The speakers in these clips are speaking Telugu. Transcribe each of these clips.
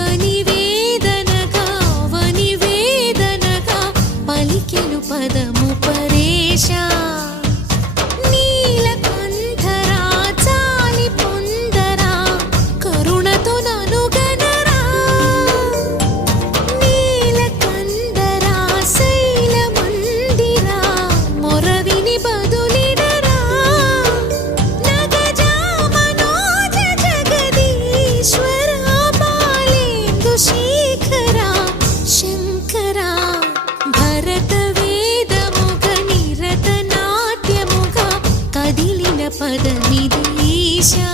శివనివేదనగా వనివేదనగా పలికెను పదము పరేశ నీలకంఠరా చాలి పొందరా కరుణతో నను గనరా నీలకందరా శైలమందిరా మొరవిని బదులిడరా నగజా మనోజ జగదీశ్వరా బాలేందు శేఖరా శంకరా భరత వేదముగ నిరత నాట్యముగ కదిలిన పదమిదీశా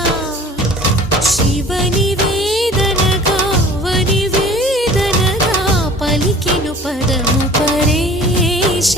శివనివేదనగా వనివేదనగా పలికెను పదము పరేశ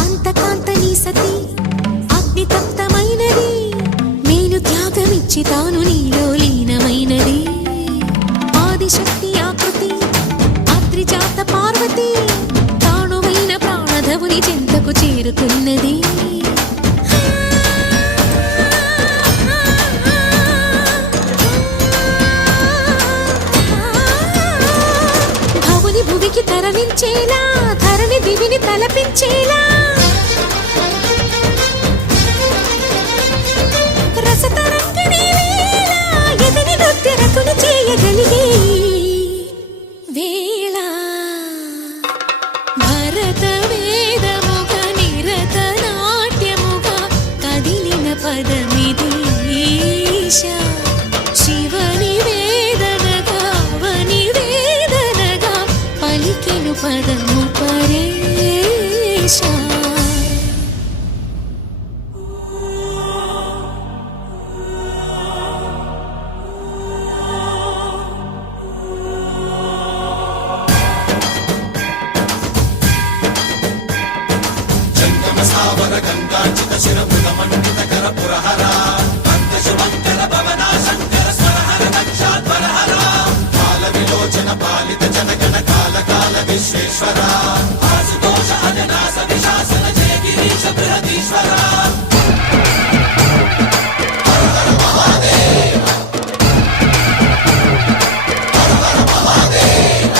అంతకాంతని సతి అగ్నితప్తమైనది నేను త్యాగమిచ్చి తాను నీలో లీనమైనది ఆదిశక్తి ఆకృతి అత్రిజాత పార్వతి తానువైన ప్రాణధవుని చెంతకు చేరుతున్నది భవుని భువికి తరలించేలా ధరణి దివిని తలపించేలా రసతరంగిణి వేళ ఎదిని నృత్యరతులు చేయగలిగే వేళ భరత వేదముగ నిరత నాట్యముగ కదిలిన పదమిదీశ శివనివేదనగా వనివేదనగా పలికెను పదము పరేశ సావర గంగాచిత శిరమృత మండిత కర పురహర అంత శుభంకర భవన శంకర స్వరహర దక్షాధ్వరహర కాల విలోచన పాలిత జనగణ కాల కాల విశ్వేశ్వర ఆశుతోష అజనాస విశాసన జయ గిరీశ బృహదీశ్వర హర హర మహాదేవ హర హర మహాదేవ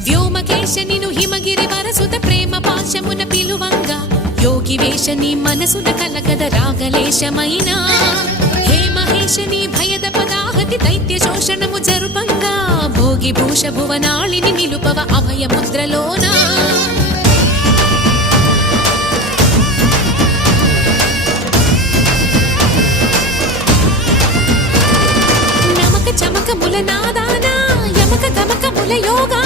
వ్యోమకేశ నిను హిమగిరి వరసుత ప్రేమ పాశమున పిలువంగా యోగి వేష నీ మనసున కలగద రాగలేశమైన హే మహేశ నీ భయద పదాహతి దైత్య శోషణము జరుపంగా భోగి భూష భువనాళిని నిలుపవ అభయ ముద్రలోన నమక చమకముల నాదాన యమక గమకముల యోగా